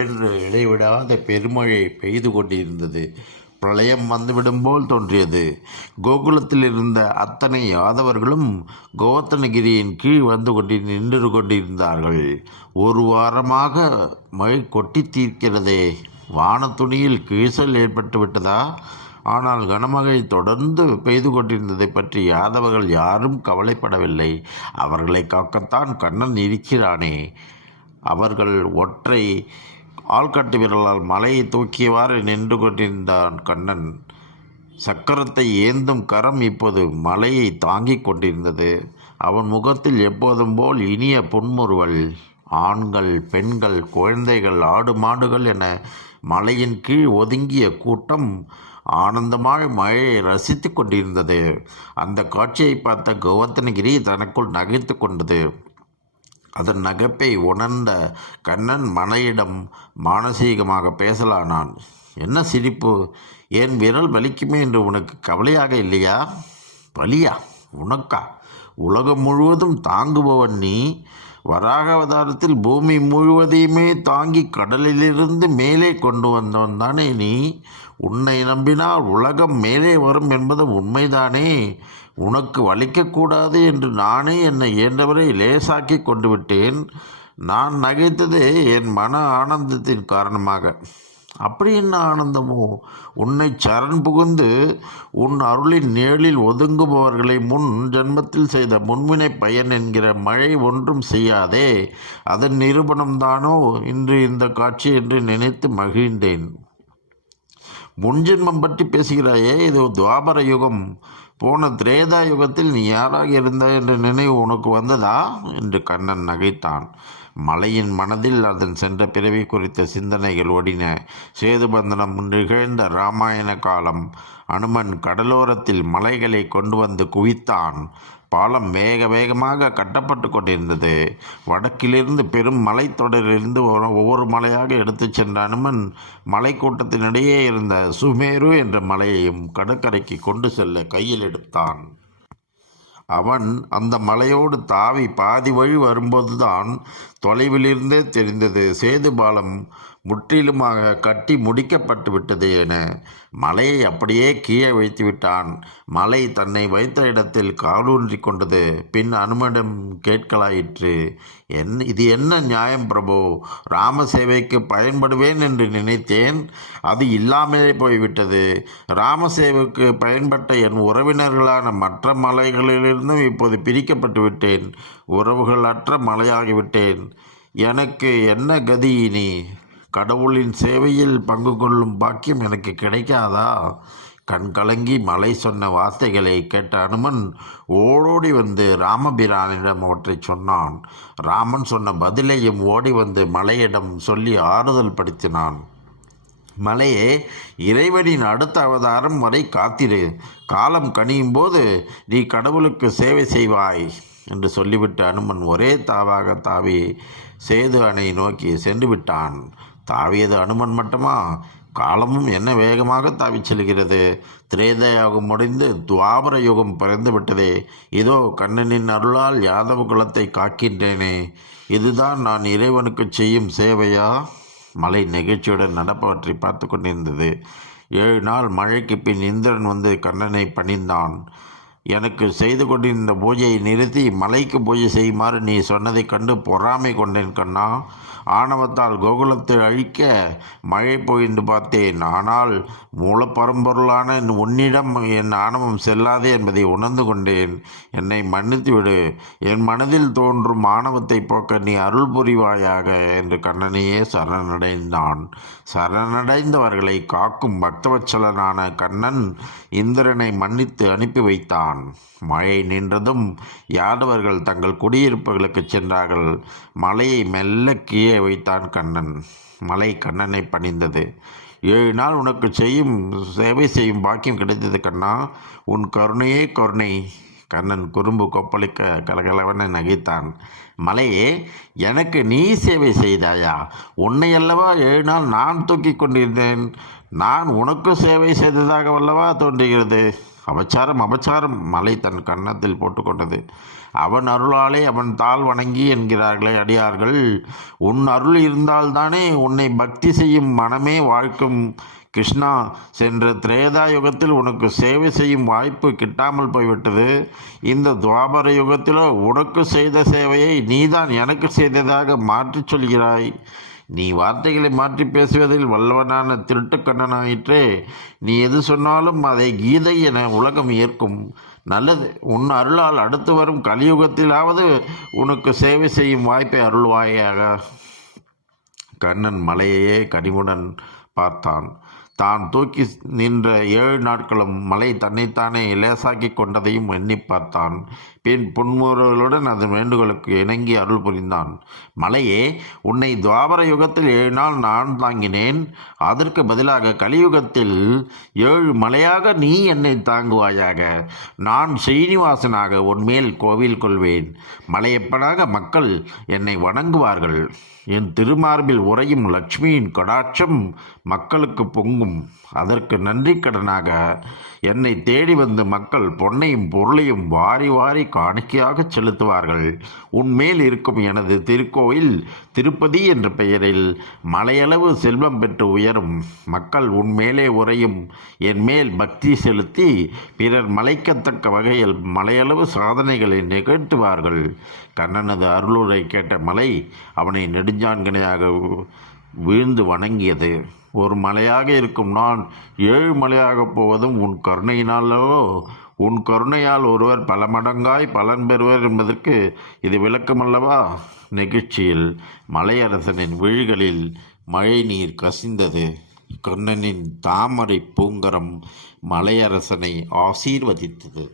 என்று இடைவிடாத பெருமழை பெய்து கொண்டிருந்தது. பிரளயம் வந்துவிடும் போல் தோன்றியது. கோகுலத்தில் இருந்த அத்தனை யாதவர்களும் கோவர்த்தனகிரியின் கீழ் நின்று கொண்டிருந்தார்கள். ஒரு வாரமாக மழை கொட்டி தீர்க்கிறதே. வானத்துணியில் கிழிசல் ஏற்பட்டு விட்டதா? ஆனால் கனமழை தொடர்ந்து பெய்து கொண்டிருந்ததை பற்றி யாதவர்கள் யாரும் கவலைப்படவில்லை. அவர்களை காக்கத்தான் கண்ணன் இருக்கிறானே. அவர்கள் ஒற்றை ஆள்காட்டு விரலால் மலையை தூக்கியவாறு நின்று கொண்டிருந்தான் கண்ணன். சக்கரத்தை ஏந்தும் கரம் இப்போது மலையை தாங்கிக் கொண்டிருந்தது. அவன் முகத்தில் எப்போதும் போல் இனிய புன்முறுவல். ஆண்கள், பெண்கள், குழந்தைகள், ஆடு மாடுகள் என மலையின் கீழ் ஒதுங்கிய கூட்டம் ஆனந்தமாக மழையை ரசித்து கொண்டிருந்தது. அந்த காட்சியை பார்த்த கோவர்த்தனகிரி தனக்குள் நகைத்து கொண்டது. அதன் நகைப்பை உணர்ந்த கண்ணன் மலையிடம் மானசீகமாக பேசலானான். என்ன சிரிப்பு? என் விரல் வலிக்குமே என்று உனக்கு கவலையாக இல்லையா? வலியா? உனக்கா? உலகம் முழுவதும் தாங்குபவன் நீ. வராக அவதாரத்தில் பூமி முழுவதையுமே தாங்கி கடலிலிருந்து மேலே கொண்டு வந்தவன் தானே நீ. உன்னை நம்பினால் உலகம் மேலே வரும் என்பது உண்மைதானே. உனக்கு வலிக்கக்கூடாது என்று நானே என்னை இயன்றவரை லேசாக்கி கொண்டு விட்டேன். நான் நகைத்தது என் மன ஆனந்தத்தின் காரணமாக. அப்படி என்ன ஆனந்தமோ? உன்னை சரண் புகுந்து உன் அருளின் நிழலில் ஒதுங்குபவர்களை முன் ஜென்மத்தில் செய்த முன்வினை பயன் என்கிற மழை ஒன்றும் செய்யாதே. அதன் நிரூபணம்தானோ இன்று இந்த காட்சி என்று நினைத்து மகிழ்ந்தேன். முன்ஜென்மம் பற்றி பேசுகிறாயே, இது துவாபர யுகம். போன திரேதா யுகத்தில் நீ யாராக இருந்தாய் என்ற நினைவு உனக்கு வந்ததா என்று கண்ணன் நகைத்தான். மலையின் மனதில் அதன் சென்ற பிறவி குறித்த சிந்தனைகள் ஓடின. சேதுபந்தனம் நிகழ்ந்த இராமாயண காலம். அனுமன் கடலோரத்தில் மலைகளை கொண்டு வந்து குவித்தான். பாலம் வேக வேகமாக கட்டப்பட்டு கொண்டிருந்தது. வடக்கிலிருந்து பெரும் மலைத்தொடரிலிருந்து ஒவ்வொரு மலையாக எடுத்துச் சென்ற அனுமன் மலைக்கூட்டத்தினிடையே இருந்த சுமேரு என்ற மலையையும் கடற்கரைக்கு கொண்டு செல்ல கையில் எடுத்தான். அவன் அந்த மலையோடு தாவி பாதி வழி வரும்போதுதான் தொலைவிலிருந்தே தெரிந்தது சேது பாலம் முற்றிலுமாக கட்டி முடிக்கப்பட்டு விட்டது என. மலையை அப்படியே கீழே வைத்து விட்டான். மலை தன்னை வைத்த இடத்தில் காலூன்றி கொண்டது. பின் அனுமனிடம் கேட்கலாயிற்று, இது என்ன நியாயம் பிரபு? ராம சேவைக்கு பயன்படுவேன் என்று நினைத்தேன், அது இல்லாமலே போய்விட்டது. ராமசேவைக்கு பயன்பட்ட என் உறவினர்களான மற்ற மலைகளிலிருந்தும் இப்போது பிரிக்கப்பட்டு விட்டேன். உறவுகள் அற்ற மலையாகிவிட்டேன். எனக்கு என்ன கதி இனி? கடவுளின் சேவையில் பங்கு கொள்ளும் பாக்கியம் எனக்கு கிடைக்காதா? கண் கலங்கி மலை சொன்ன வார்த்தைகளை கேட்ட அனுமன் ஓடோடி வந்து ராமபிரானிடம் அவற்றை சொன்னான். ராமன் சொன்ன பதிலையும் ஓடி வந்து மலையிடம் சொல்லி ஆறுதல் படுத்தினான். மலையே, இறைவனின் அடுத்த அவதாரம் வரை காத்திரு. காலம் கனியும் போது நீ கடவுளுக்கு சேவை செய்வாய் என்று சொல்லிவிட்டு அனுமன் ஒரே தாவாக தாவி சேது அணை நோக்கி சென்று விட்டான். தாவியது அனுமன் மட்டுமா? காலமும் என்ன வேகமாக தாவிச் செல்கிறது. திரேதயாகம் முடிந்து துவாபர யுகம் பிறந்து விட்டதே. இதோ கண்ணனின் அருளால் யாதவ குலத்தை காக்கின்றேனே. இதுதான் நான் இறைவனுக்கு செய்யும் சேவையா? மலை நெகிழ்ச்சியுடன் நடப்பவற்றை பார்த்து கொண்டிருந்தது. 7 நாள் மழைக்கு பின் இந்திரன் வந்து கண்ணனை பணிந்தான். எனக்கு செய்து கொண்டிருந்த பூஜையை நிறுத்தி மலைக்கு பூஜை செய்யுமாறு நீ சொன்னதைக் கண்டு பொறாமை கொண்டேன் கண்ணா. ஆணவத்தால் கோகுலத்தை அழிக்க மழை பொழிந்து பார்த்தேன். ஆனால் மூலப்பரம்பொருளான உன்னிடம் என் ஆணவம் செல்லாதே என்பதை உணர்ந்து கொண்டேன். என்னை மன்னித்து விடு. என் மனதில் தோன்றும் ஆணவத்தை போக்க நீ அருள் புரிவாயாக என்று கண்ணனையே சரணடைந்தான். சரணடைந்தவர்களை காக்கும் பக்தவச்சலனான கண்ணன் இந்திரனை மன்னித்து அனுப்பி வைத்தான். மழை நின்றதும் யாதவர்கள் தங்கள் குடியிருப்புகளுக்கு சென்றார்கள். மலையை மெல்ல கீழே வைத்தான் கண்ணன். மலை கண்ணனை பணிந்தது. 7 நாள் உனக்கு சேவை செய்யும் பாக்கியம் கிடைத்தது கண்ணா. உன் கருணையே கருணை. கண்ணன் குறும்பு கொப்பளிக்க கலகலவென நகைத்தான். மலையே, எனக்கு நீ சேவை செய்தாயா? உன்னை அல்லவா 7 நாள் நான் தூக்கி கொண்டிருந்தேன். நான் உனக்கு சேவை செய்ததாக வல்லவா தோன்றுகிறது. அபச்சாரம், அபச்சாரம். மலை தன் கன்னத்தில் போட்டுக்கொண்டது. அவன் அருளாலே அவன் தாள் வணங்கி என்கிறார்களே அடியார்கள். உன் அருள் இருந்தால்தானே உன்னை பக்தி செய்யும் மனமே வாழ்க்கும். கிருஷ்ணா, சென்ற திரேதா யுகத்தில் உனக்கு சேவை செய்யும் வாய்ப்பு கிட்டாமல் போய்விட்டது. இந்த துவாபர யுகத்திலோ உனக்கு செய்த சேவையை நீதான் எனக்கு செய்ததாக மாற்றிச் சொல்கிறாய். நீ வார்த்தைகளை மாற்றி பேசுவதில் வல்லவனான திருட்டுக்கண்ணனாயிற்றே. நீ எது சொன்னாலும் அதை கீதை என உலகம் ஏற்கும். நல்லது, உன் அருளால் அடுத்து வரும் கலியுகத்திலாவது உனக்கு சேவை செய்யும் வாய்ப்பை அருள்வாயாக. கண்ணன் மலையையே கனிவுடன் பார்த்தான். தான் தூக்கி நின்ற 7 நாட்களும் மலை தன்னைத்தானே லேசாக்கி கொண்டதையும் எண்ணி பார்த்தான். பின் புன்முறுவலுடன் அதன் வேண்டுகளுக்கு இணங்கி அருள் புரிந்தான். மலையே, உன்னை துவாபர யுகத்தில் 7 நாள் நான் தாங்கினேன். அதற்கு பதிலாக கலியுகத்தில் 7 மலையாக நீ என்னை தாங்குவாயாக. நான் ஸ்ரீனிவாசனாக உன்மேல் கோவில் கொள்வேன். மலையப்பனாக மக்கள் என்னை வணங்குவார்கள். என் திருமார்பில் உறையும் லட்சுமியின் கடாட்சம் மக்களுக்கு பொங்கும். அதற்கு நன்றி கடனாக என்னை தேடி வந்து மக்கள் பொன்னையும் பொருளையும் வாரி வாரி காணிக்கையாக செலுத்துவார்கள். உன்மேல் இருக்கும் எனது திருக்கோயில் திருப்பதி என்ற பெயரில் மலையளவு செல்வம் பெற்று உயரும். மக்கள் உன்மேலே உறையும் என் மேல் பக்தி செலுத்தி பிறர் மலைக்கத்தக்க வகையில் மலையளவு சாதனைகளை நிகழ்த்துவார்கள். கண்ணனது அருளுரை கேட்ட மலை அவனை நெடுஞ்சான்கனையாக வீழ்ந்து வணங்கியது. ஒரு மலையாக இருக்கும் நான் 7 மலையாகப் போவதும் உன் கருணையினாலோ? உன் கருணையால் ஒருவர் பல மடங்காய் பலன் பெறுவர் என்பதற்கு இது விளக்கமல்லவா? நெகிழ்ச்சியில் மலையரசனின் விழிகளில் மழை நீர் கசிந்தது. கண்ணனின் தாமரை பூங்கரம் மலையரசனை ஆசீர்வதித்தது.